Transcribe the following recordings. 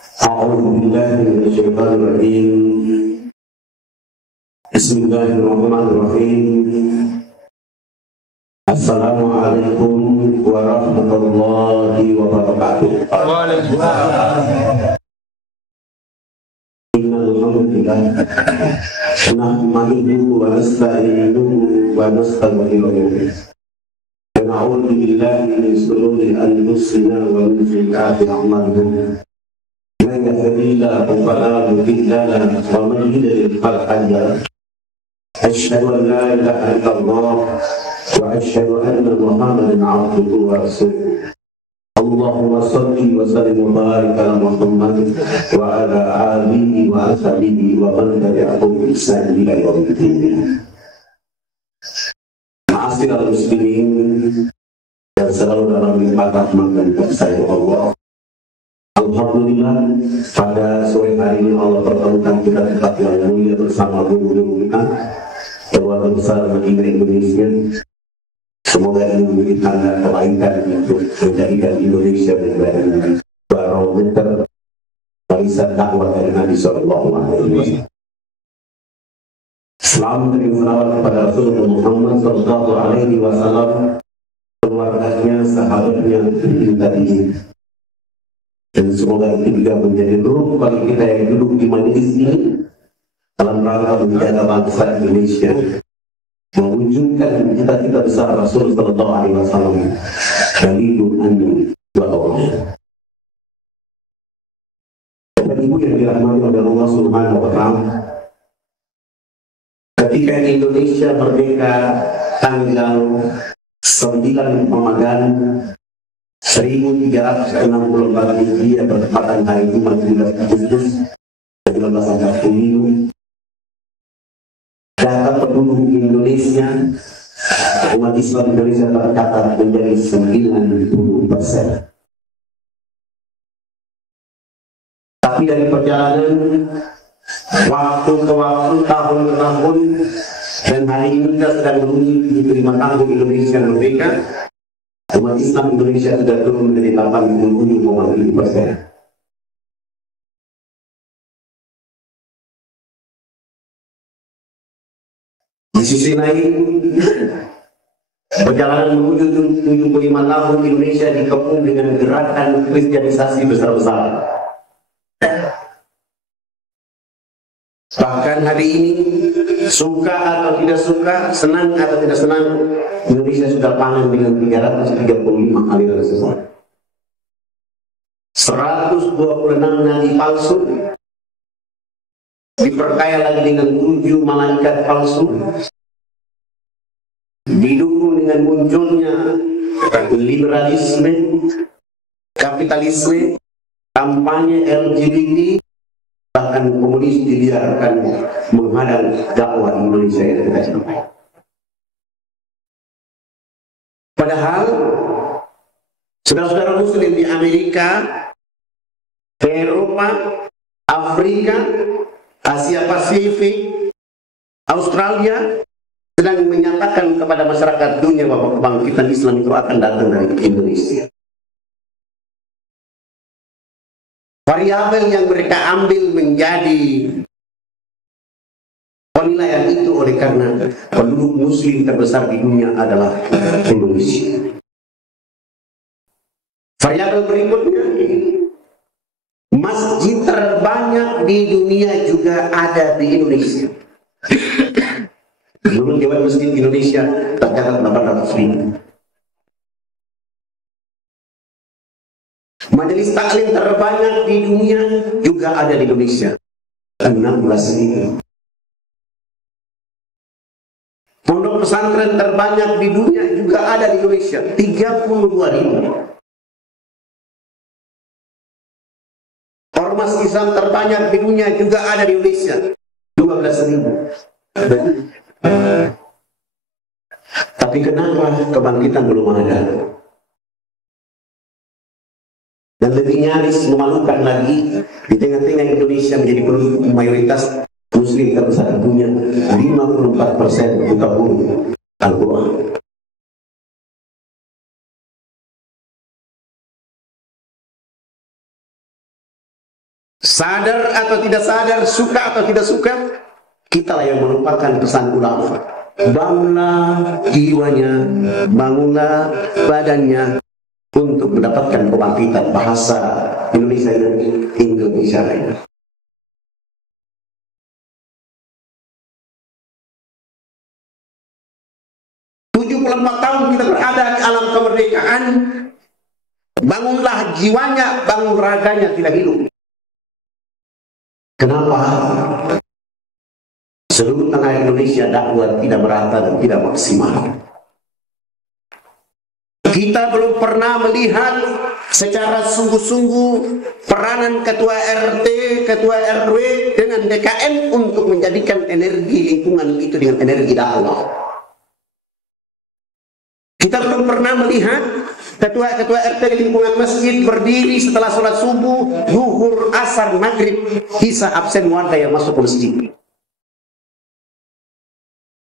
أعوذ بالله من الشيطان الرجيم. بسم الله الرحمن الرحيم. السلام عليكم ورحمة الله وبركاته. إن الحمد لله نحمده ونستعينه ونستغفره ونعوذ بالله من شرور أنفسنا ومن سيئات أعمالنا. من يهده الله فلا مضل له ومن يضلل فلا هادي له. أشهد أن لا إله إلا الله وأشهد أن محمدا عبده ورسوله. اللهم صل وسلم وبارك على محمد وعلى آله وأصحابه ومن تبعهم بإحسان إلى يوم الدين. Ma'asyiral muslimin yang selalu dalam limpahan rahmat dan kasih Allah. Alhamdulillah, pada sore hari ini Allah pertemukan kita di tempat yang mulia bersama guru-guru kita, keluarga besar Madinah Indonesia. Semoga ini menjadi tanda kebaikan untuk menjadikan Indonesia menjadi barometer warisan dakwah dari Nabi Sallallahu Alaihi Wasallam. Selamat dan salawat kepada Rasulullah Muhammad Sallallahu Alaihi Wasallam, keluarganya, sahabatnya, tadi. Dan semoga itu juga menjadi ruh bagi kita yang duduk di majelis ini dalam rangka menjaga bangsa Indonesia, mewujudkan cita-cita besar Rasul Sallallahu Alaihi Wasallam dan itu amin wa Allah. Bapak Ibu yang dirahmati oleh Allah Subhanahu Wa Taala, ketika Indonesia merdeka tanggal 9 Ramadan 1364 Hijriah bertepatan hari Jumat 17 Agustus 1945, data penduduk Indonesia, umat Islam Indonesia tercatat menjadi 90%. Tapi dari perjalanan waktu ke waktu, tahun ke tahun, dan hari ini kita sedang menuju 75 tahun Indonesia merdeka, umat Islam Indonesia sudah turun menjadi 87,7%. Di sisi lain, perjalanan menuju 75 tahun Indonesia dikepung dengan gerakan kristianisasi besar-besaran. Bahkan hari ini, suka atau tidak suka, senang atau tidak senang, Indonesia sudah panen dengan 335 aliran sesat. 126 nabi palsu, diperkaya lagi dengan 7 malaikat palsu, didukung dengan munculnya liberalisme, kapitalisme, kampanye LGBT, bahkan komunis dibiarkan menghadang dakwah Indonesia yang kita capai. Padahal saudara-saudara muslim di Amerika, Eropa, Afrika, Asia Pasifik, Australia sedang menyatakan kepada masyarakat dunia bahwa kebangkitan Islam itu akan datang dari Indonesia. Variabel yang mereka ambil menjadi penilaian itu oleh karena penduduk muslim terbesar di dunia adalah Indonesia. Variabel berikutnya, masjid terbanyak di dunia juga ada di Indonesia. Menurut Dewan Masjid Indonesia tercatat 800.000. Majelis taklim terbanyak di dunia juga ada di Indonesia, 16.000. Pondok pesantren terbanyak di dunia juga ada di Indonesia, 32.000. Ormas Islam terbanyak di dunia juga ada di Indonesia, 12.000. Tapi kenapa kebangkitan belum ada? Dan lebih nyaris memalukan lagi, di tengah-tengah Indonesia menjadi penduduk mayoritas muslim terbesar di dunia, 54% buta huruf Al-Quran. Sadar atau tidak sadar, suka atau tidak suka, kitalah yang melupakan pesan ulama. Bangunlah jiwanya, bangunlah badannya untuk mendapatkan kebangkitan bahasa Indonesia ini, Indonesia Raya. Tahun kita berada di alam kemerdekaan, bangunlah jiwanya, bangun raganya tidak hidup. Kenapa? Seluruh tanah Indonesia dakwah tidak merata dan tidak maksimal. Kita belum pernah melihat secara sungguh-sungguh peranan ketua RT, ketua RW dengan DKM untuk menjadikan energi lingkungan itu dengan energi dakwah. Kita belum pernah melihat ketua-ketua RT di lingkungan masjid berdiri setelah sholat subuh, zuhur, asar, maghrib, bisa absen warga yang masuk ke masjid.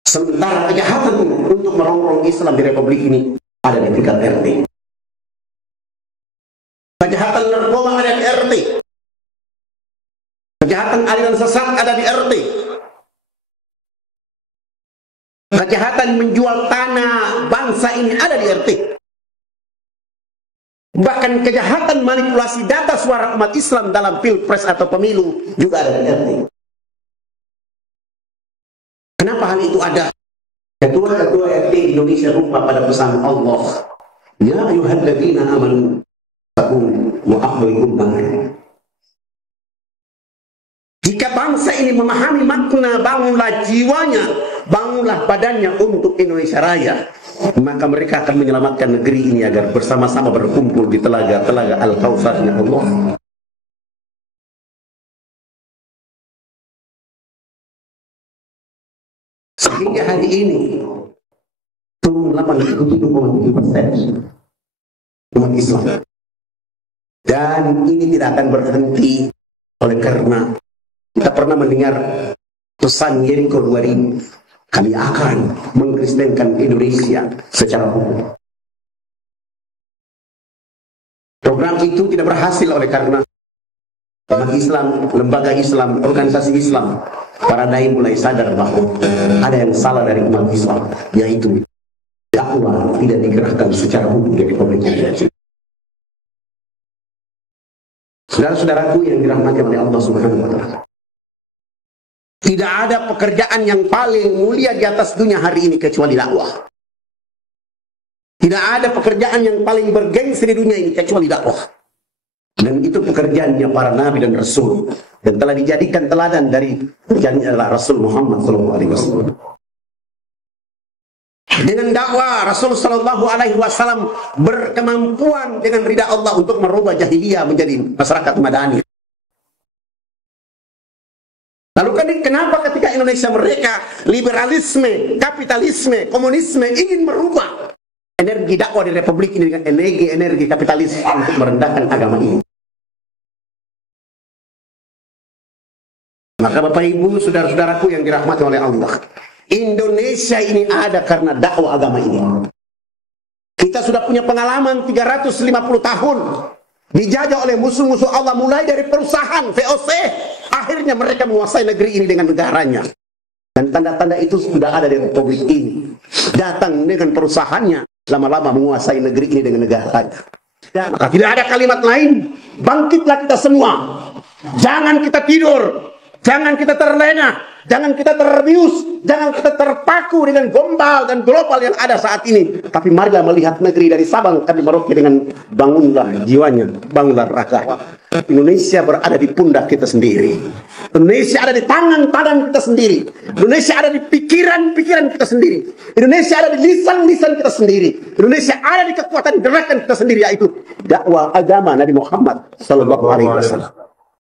Sementara kejahatan untuk merongrong Islam di Republik ini ada di tingkat RT. Kejahatan narkoba ada di RT. Kejahatan aliran sesat ada di RT. Kejahatan menjual tanah bangsa ini ada di RT. Bahkan kejahatan manipulasi data suara umat Islam dalam pilpres atau pemilu juga ada di RT. Kenapa hal itu ada? Ketua-ketua RT Indonesia lupa pada pesan Allah. Ya ayyuhalladzina amanu taqu wa ahlikum nar. Jika bangsa ini memahami makna bangunlah jiwanya, bangunlah badannya untuk Indonesia Raya, maka mereka akan menyelamatkan negeri ini agar bersama-sama berkumpul di telaga-telaga Al-Kautsarnya Allah. Sehingga hari ini turun 87,7% umat Islam. Dan ini tidak akan berhenti oleh karena kita pernah mendengar pesan Yeriko 2000, kami akan mengkristenkan Indonesia secara hukum. Program itu tidak berhasil oleh karena umat Islam, lembaga Islam, organisasi Islam, para dai mulai sadar bahwa ada yang salah dari umat Islam, yaitu dakwah tidak digerakkan secara hukum di Republik Indonesia. Saudara-saudaraku yang dirahmati oleh Allah Subhanahu wa Ta'ala, tidak ada pekerjaan yang paling mulia di atas dunia hari ini kecuali dakwah. Tidak ada pekerjaan yang paling bergengsi di dunia ini kecuali dakwah. Dan itu pekerjaannya para nabi dan rasul, dan telah dijadikan teladan dari perjalannya adalah Rasul Muhammad SAW. Dengan dakwah Rasul SAW berkemampuan dengan ridha Allah untuk merubah jahiliyah menjadi masyarakat madani. Lalu kenapa ketika Indonesia mereka liberalisme, kapitalisme, komunisme ingin merubah energi dakwah di Republik ini dengan energi kapitalis untuk merendahkan agama ini? Maka Bapak Ibu, saudara-saudaraku yang dirahmati oleh Allah, Indonesia ini ada karena dakwah agama ini. Kita sudah punya pengalaman 350 tahun dijajah oleh musuh-musuh Allah, mulai dari perusahaan VOC, akhirnya mereka menguasai negeri ini dengan negaranya. Dan tanda-tanda itu sudah ada di Republik ini. Datang dengan perusahaannya, lama-lama menguasai negeri ini dengan negaranya. Dan maka tidak ada kalimat lain, bangkitlah kita semua. Jangan kita tidur, jangan kita terlena, jangan kita terbius, jangan kita terpaku dengan gombal dan global yang ada saat ini. Tapi marilah melihat negeri dari Sabang sampai Merauke dengan bangunlah jiwanya, bangunlah raga. Indonesia berada di pundak kita sendiri. Indonesia ada di tangan-tangan kita sendiri. Indonesia ada di pikiran-pikiran kita sendiri. Indonesia ada di lisan-lisan kita sendiri. Indonesia ada di kekuatan gerakan kita sendiri, yaitu dakwah agama Nabi Muhammad SAW.